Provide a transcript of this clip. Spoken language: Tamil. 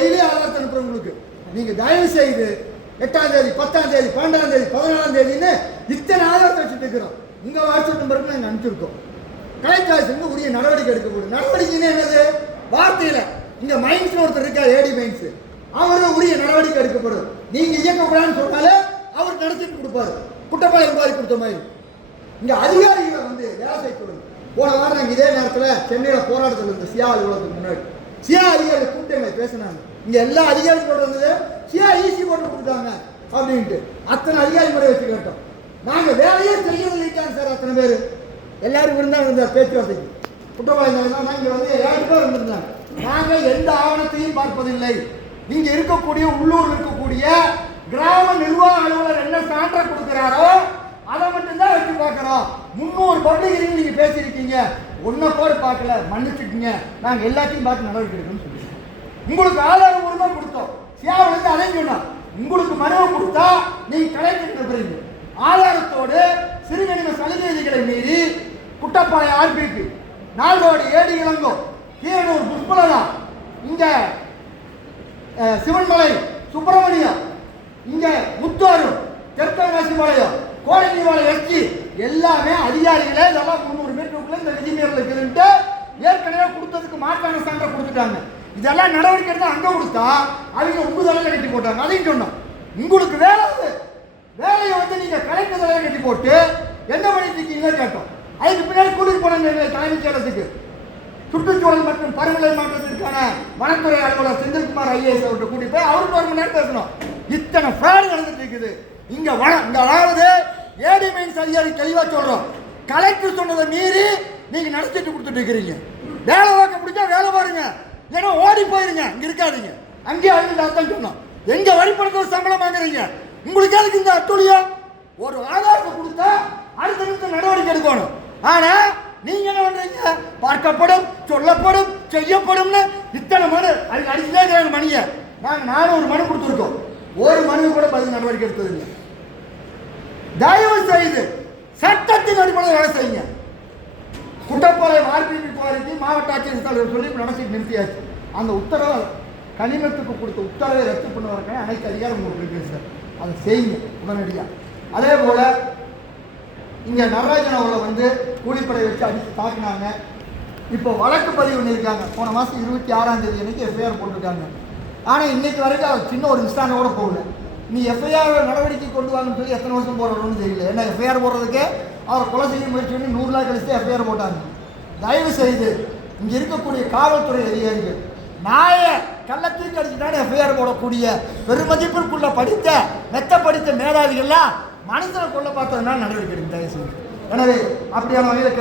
டெய்லி ஆதாரத்தை அனுப்புறேன் உங்களுக்கு. நீங்க தயவு செய்து எட்டாம் தேதி பத்தாம் தேதி பன்னெண்டாம் தேதி பதினாலாம் தேதின்னு இத்தனை ஆதாரத்தை வச்சுட்டு இருக்கிறோம். உங்க வாட்ஸ்அப் நம்பருக்கு நாங்கள் அனுப்பிச்சிருக்கோம். கலெக்டர் ஆஃபீஸுக்கு உரிய நடவடிக்கை எடுக்கப்படும். நடவடிக்கைன்னு என்னது? வார்த்தையில. இங்க மைன்ஸ் ஒருத்தர் இருக்கா ஏடி மைன்ஸ் அவரும் உரிய நடவடிக்கை எடுக்கப்படும். நீங்க இயக்கக்கூடாதுன்னு சொன்னாலே அவர் நடத்திட்டு கொடுப்பாரு. குட்டப்பாளையம் மாதிரி கொடுத்த மாதிரி. இங்க அதிகாரிகளை வந்து வேலை செய்ய போன வாரம் நாங்க இதே நேரத்தில் சென்னையில் போராட்டத்தில் இருந்த சியா அலுவலகத்துக்கு முன்னாடி. சியா அதிகாரி கூப்பிட்டு எங்களை பேசினாங்க. இங்கே எல்லா அதிகாரிகளோட வந்தது சியா ஈசி போட்டு கொடுத்தாங்க அப்படின்ட்டு அத்தனை அதிகாரி முறை வச்சு கேட்டோம். நாங்கள் வேலையே செய்யறது சார் அத்தனை பேர். எல்லாரும் இருந்தாங்க இருந்தார் பேச்சுவார்த்தைக்கு. குற்றவாளி நாங்கள் இங்கே வந்து ஏழு பேர் இருந்திருந்தாங்க நாங்கள் எந்த ஆவணத்தையும் பார்ப்பதில்லை. நீங்கள் இருக்கக்கூடிய உள்ளூர் இருக்கக்கூடிய கிராம நிர்வாக அலுவலர் என்ன சான்றை கொடுக்குறாரோ அதை மட்டும்தான் வச்சு பார்க்குறோம். முந்நூறு பப்ளிக் நீங்கள் பேசியிருக்கீங்க. ஒன்றை கூட பார்க்கல மன்னிச்சுட்டீங்க நாங்கள் எல்லாத்தையும் பார்த்து நடவடிக்கை எடுக்கணும்னு சொல்லியிருக்கோம் உங்களுக்கு ஆதாரபூர்வமா கொடுத்தோம். சியாவிலிருந்து அதையும் சொன்னோம். உங்களுக்கு மனுவை கொடுத்தா நீங்கள் கலெக்டர் இருக்கிறீங்க ஆதாரத்தோடு சிறுகணிம சலுகை விதிகளை மீறி குட்டப்பாளையம் ஆர்பிக்கு நால்ரோடு ஏடி இளங்கோ கீரனூர் புஷ்பலதா இங்கே அஹ், சிவன்மலை சுப்பிரமணியம் இங்க முத்தாரும் தெற்காசிபாளையம் கோழிவாளையம் வச்சு எல்லாமே அதிகாரிகளே இதெல்லாம் முந்நூறு மீட்டருக்குள்ள இந்த விதிமீறல் இருக்குதுன்ட்டு ஏற்கனவே கொடுத்ததுக்கு மாற்றான சான்றை கொடுத்துட்டாங்க. இதெல்லாம் நடவடிக்கை எடுத்து அங்கே கொடுத்தா அவங்க உங்கள் தலையில கட்டி போட்டாங்க. அதையும் சொன்னோம். உங்களுக்கு வேலை அது. வேலையை வந்து நீங்கள் கலெக்டர் தலையில கட்டி போட்டு என்ன பண்ணிட்டு இருக்கீங்கன்னு கேட்டோம். அதுக்கு பின்னாடி கூட்டிட்டு போனாங்க தலைமைச் செயலத்துக்கு சுற்றுச்சூழல் மற்றும் பருவநிலை மாற்றத்திற்கான வனத்துறை அலுவலர் செந்தில்குமார் ஐஏஎஸ் அவர்கிட்ட கூட்டி போய் அவருக்கு ஒரு மணி நேரம் பேசணும். இத்தனை ஃபேடு நடந்துட்டு இருக்குது. இங்க வன இங்க அதாவது ஏடி மைன்ஸ் அதிகாரி தெளிவா சொல்றோம். கலெக்டர் சொன்னதை மீறி நீங்க நடத்திட்டு கொடுத்துட்டு இருக்கிறீங்க. வேலை பார்க்க முடிஞ்சா வேலை பாருங்க. ஏன்னா ஓடி போயிருங்க. இங்க இருக்காதீங்க. அங்கேயே அழுது அர்த்தம் சொன்னோம். எங்க வழிபடுத்த சம்பளம் வாங்குறீங்க? உங்களுக்கு எதுக்கு இந்த அட்டுழியம்? ஒரு ஆதாரத்தை கொடுத்தா அடுத்த நிமிஷம் நடவடிக்கை எடுக்கணும். ஆனா நீங்க என்ன பண்றீங்க? பார்க்கப்படும் சொல்லப்படும் செய்யப்படும்னு இத்தனை மனு அதுக்கு அடிச்சுதான் இருக்கிறாங்க மணியை. நானும் நானூறு மனு கொடுத்துருக்கோம். ஒரு மனு கூட பதில் நடவடிக்கை எடுத்ததில்லை. தயவு செய்து சட்டத்தின் அடிப்படையில் வேலை செய்யுங்க. குட்டப்பாளையம் ஆர்பிபி குவாரிக்கு மாவட்ட ஆட்சியர் தலைவர் சொல்லி நடத்தி நிறுத்தியாச்சு. அந்த உத்தரவை கனிமத்துக்கு கொடுத்த உத்தரவை ரத்து பண்ணுவதற்கான அனைத்து அதிகாரம் உங்களுக்கு இருக்கு சார். அதை செய்யுங்க உடனடியாக அதே போல் இங்கே நடராஜன் அவர்களை வந்து கூலிப்படை வச்சு அடித்து தாக்குனாங்க. இப்போ வழக்கு பதிவு பண்ணியிருக்காங்க. போன மாதம் இருபத்தி ஆறாம் தேதி அன்னைக்கு எஃப்ஐஆர் போட்டிருக்காங்க. ஆனால் இன்னைக்கு வரைக்கும் அவர் சின்ன ஒரு விசாரணை கூட போகல. நீ எஃப்ஐஆர் நடவடிக்கை கொண்டு வாங்கன்னு சொல்லி எத்தனை வருஷம் போடுறோம்னு தெரியல. ஏன்னா எஃப்ஐஆர் போடுறதுக்கு அவர் கொலை செய்ய முயற்சி பண்ணி நூறு நாள் கழிச்சு எஃப்ஐஆர் போட்டாங்க. தயவு செய்து இங்கே இருக்கக்கூடிய காவல்துறை அதிகாரிகள் நாய கள்ளத்தூக்கி அடிச்சுட்டான எஃப்ஐஆர் போடக்கூடிய பெருமதிப்பிற்குள்ள படித்த மெத்த படித்த மேலாளிகள்லாம் மனுஷனை கொள்ள பார்த்ததுனால நடவடிக்கை எடுங்க தயவு செய்து எனவே அப்படியான வகையில்